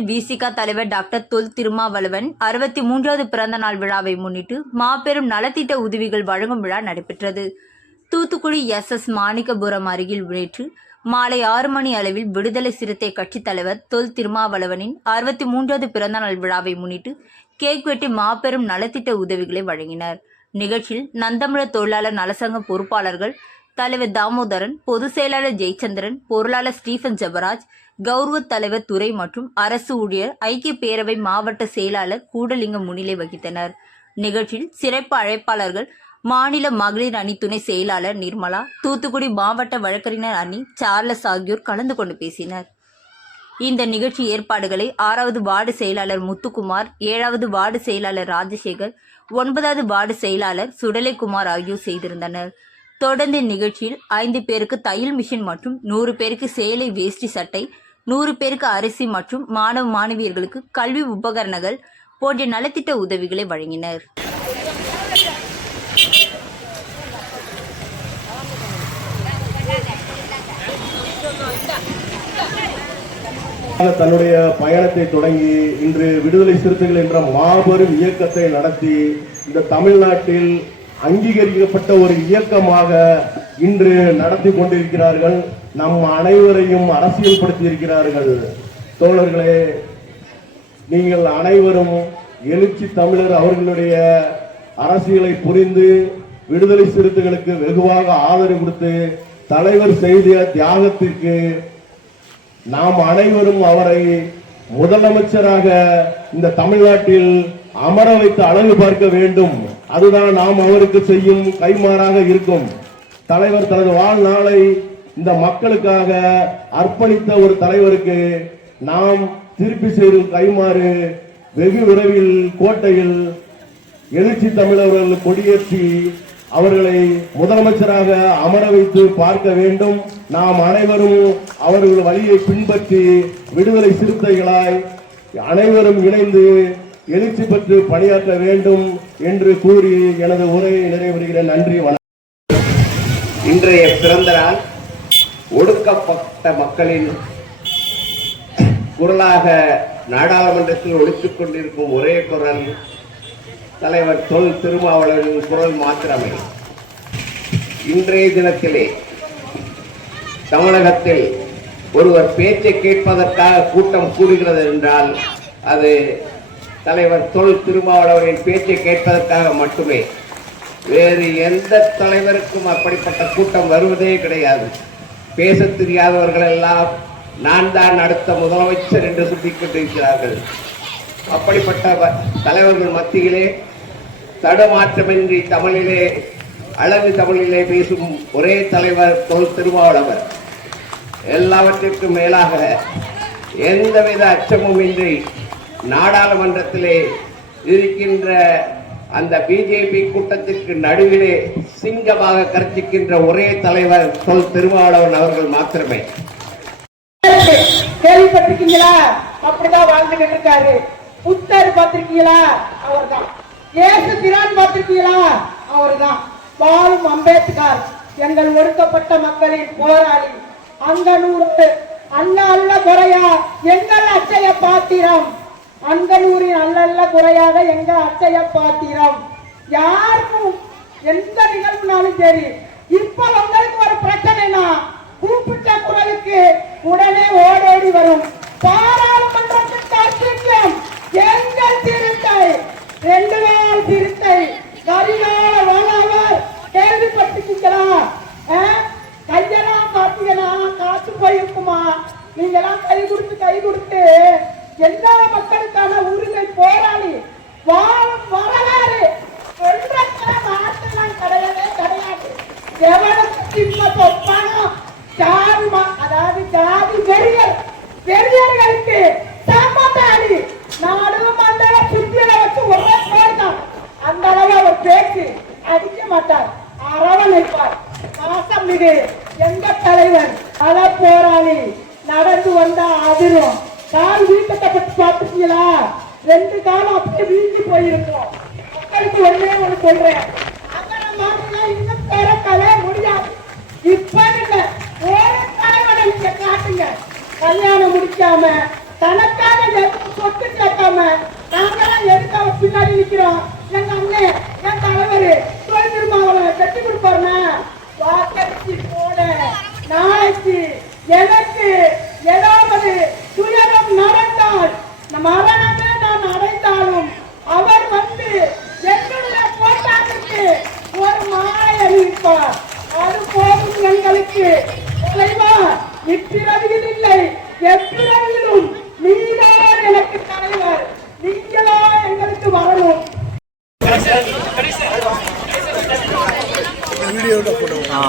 விசிக தலைவர் டாக்டர் தொல் திருமாவளவன் அறுபத்தி மூன்றாவது பிறந்த நாள் விழாவை முன்னிட்டு மாபெரும் நலத்திட்ட உதவிகள் வழங்கும் விழா நடைபெற்றது. தூத்துக்குடி எஸ் எஸ் மாணிக்கபுரம் அருகில் நேற்று மாலை ஆறு மணி அளவில் விடுதலை சிறுத்தை கட்சித் தலைவர் தொல் திருமாவளவனின் அறுபத்தி மூன்றாவது பிறந்தநாள் விழாவை முன்னிட்டு கேக் வெட்டி மாபெரும் நலத்திட்ட உதவிகளை வழங்கினர். நிகழ்ச்சியில் நந்தமிழ தொழிலாளர் நலசங்க பொறுப்பாளர்கள் தலைவர் தாமோதரன் பொதுச் செயலாளர் ஜெயச்சந்திரன் பொருளாளர் ஸ்டீபன் ஜெபராஜ் கௌரவ தலைவர் துறை மற்றும் அரசு ஊழியர் ஐக்கிய பேரவை மாவட்ட செயலாளர் கூடலிங்கம் முன்னிலை வகித்தனர். நிகழ்ச்சியில் சிறப்பு அழைப்பாளர்கள் மாநில மகளிர் அணி துணை செயலாளர் நிர்மலா தூத்துக்குடி மாவட்ட வழக்கறிஞர் அணி சார்லஸ் ஆகியோர் கலந்து கொண்டு பேசினர். இந்த நிகழ்ச்சி ஏற்பாடுகளை ஆறாவது வார்டு செயலாளர் முத்துக்குமார் ஏழாவது வார்டு செயலாளர் ராஜசேகர் ஒன்பதாவது வார்டு செயலாளர் சுடலைக்குமார் ஆகியோர் செய்திருந்தனர். தொடர்ந்து நிகழ்ச்சியில் ஐந்து பேருக்கு தையல் மிஷின் மற்றும் நூறு பேருக்கு சேலை வேஷ்டி சட்டை நூறு பேருக்கு அரிசி மற்றும் மாணவ மாணவியர்களுக்கு கல்வி உபகரணங்கள் போன்ற நலத்திட்ட உதவிகளை வழங்கினர். தன்னுடைய பயணத்தை தொடங்கி இன்று விடுதலை சிறுத்தைகள் என்ற மாபெரும் இயக்கத்தை நடத்தி இந்த தமிழ்நாட்டில் அங்கீகரிக்கப்பட்ட ஒரு இயக்கமாக இன்று நடத்தி கொண்டிருக்கிறார்கள். நம் அனைவரையும் அரசியல்படுத்தி இருக்கிறார்கள் தோழர்களே நீங்கள் அனைவரும் எழுச்சி தமிழர் அவர்களுடைய அரசியலை புரிந்து விடுதலை சிறுத்தைகளுக்கு வெகுவாக ஆதரவு கொடுத்து தலைவர் செய்த தியாகத்திற்கு நாம் அனைவரும் அவரை முதலமைச்சராக இந்த தமிழ்நாட்டில் அமர வைத்து அழகு பார்க்க வேண்டும். அதுதான் நாம் அவருக்கு செய்யும் கைமாறாக இருக்கும். தலைவர் தனது வாழ்நாளை இந்த மக்களுக்காக அர்ப்பணித்த ஒரு தலைவருக்கு நாம் திருப்பி செய்யும் கைமாறு வெகு விரைவில் கோட்டையில் எழுச்சி தமிழர்கள் கொடியேற்றி அவர்களை முதலமைச்சராக அமர வைத்து பார்க்க வேண்டும். நாம் அனைவரும் அவர்கள் வழியை பின்பற்றி விடுதலை சிறுத்தைகளாய் அனைவரும் இணைந்து எழுச்சி பெற்று பணியாற்ற வேண்டும் என்று கூறி எனது உரையை நிறைவேறுகிறேன். நன்றி வணக்கம். இன்றைய பிறந்த நாள் ஒடுக்கப்பட்ட மக்களின் குரலாக நாடாளுமன்றத்தில் ஒழித்துக் கொண்டிருக்கும் ஒரே குரல் தலைவர் தொல் திருமாவளவனின் குரல் மாத்திரமே. இன்றைய தினத்திலே தமிழகத்தில் ஒருவர் பேச்சை கேட்பதற்காக கூட்டம் கூடுகிறது என்றால் அது தலைவர் தொல் திருமாவளவரின் பேச்சை கேட்பதற்காக மட்டுமே. வேறு எந்த தலைவருக்கும் அப்படிப்பட்ட கூட்டம் வருவதே கிடையாது. பேசத் தெரியாதவர்கள் எல்லாம் நான் தான் அடுத்த முதலமைச்சர் என்று சொல்லிக் கொண்டிருக்கிறார்கள். அப்படிப்பட்ட வ- தலைவர்கள் மத்தியிலே தடுமாற்றமின்றி தமிழிலே அழகு தமிழிலே பேசும் ஒரே தலைவர் தொல் திருமாவளவர் எல்லாவற்றிற்கும் மேலாக எந்தவித அச்சமும் இன்றி நாடாளுமன்றத்திலே இருக்கின்ற அந்த பிஜேபி கூட்டத்திற்கு நடுவிலே சிங்கமாக கற்பிக்கின்ற ஒரே தலைவர் சொல் திருமாவளவன் அவர்கள் மாத்திரமே. கேள்விப்பட்டிருக்கீங்களா? அப்படிதான் வாழ்ந்துகிட்டு இருக்காரு. புத்தர் பார்த்திருக்கீங்களா? அவர்தான். ஏசு திரான் பார்த்திருக்கீங்களா? அவர்தான். பாலும் அம்பேத்கர் எங்கள் ஒடுக்கப்பட்ட மக்களின் போராளி. அங்கனூர் அண்ணா அல்ல குறையா எங்கள் அச்சய பாத்திரம். அங்கனூரின் அல்லல்ல குறையாக எங்க அச்சய பாத்திரம்? யாருக்கும் எந்த நிகழ்வுனாலும் சரி இப்ப வாழும் வரலாறு. மாற்றலாம் வார்த்தைலாம் கிடையவே கிடையாது. எவனுக்கு சின்ன பணம் ஜாதி அதாவது ஜாதி வெறியர் வெறியர்களுக்கு சமதாரி நாடும் அந்த சுத்தியில வச்சு ஒரே போர்தான். அந்த அளவு அவர் பேச்சு அடிக்க மாட்டார் அரவணைப்பார். பாசம் மிகு எங்க தலைவர்? பல போராளி நடந்து வந்தா அதிரும் கால் வீட்டத்தை பத்தி பார்த்துட்டீங்களா ரெண்டு காலம் அப்படியே வீழ்ந்து போயிருக்கோம். மக்களுக்கு ஒன்னே ஒன்று சொல்றேன். அகல மாமலாம் இன்னும் பிறக்கல முடியாது. இப்ப நீங்க காட்டுங்க. கல்யாணம் முடிக்காம தனக்காக சொத்து கேட்காம நாங்களாம் எதுக்காக பின்னாடி நிக்கிறோம்? எங்க அண்ணே என் தலைவர் தொழில் திருமாவளவன் கட்டி கொடுப்பாருன்னா வாக்களிச்சு போட நாளைக்கு எனக்கு வீடியோவில் போட்டோம் ஆ.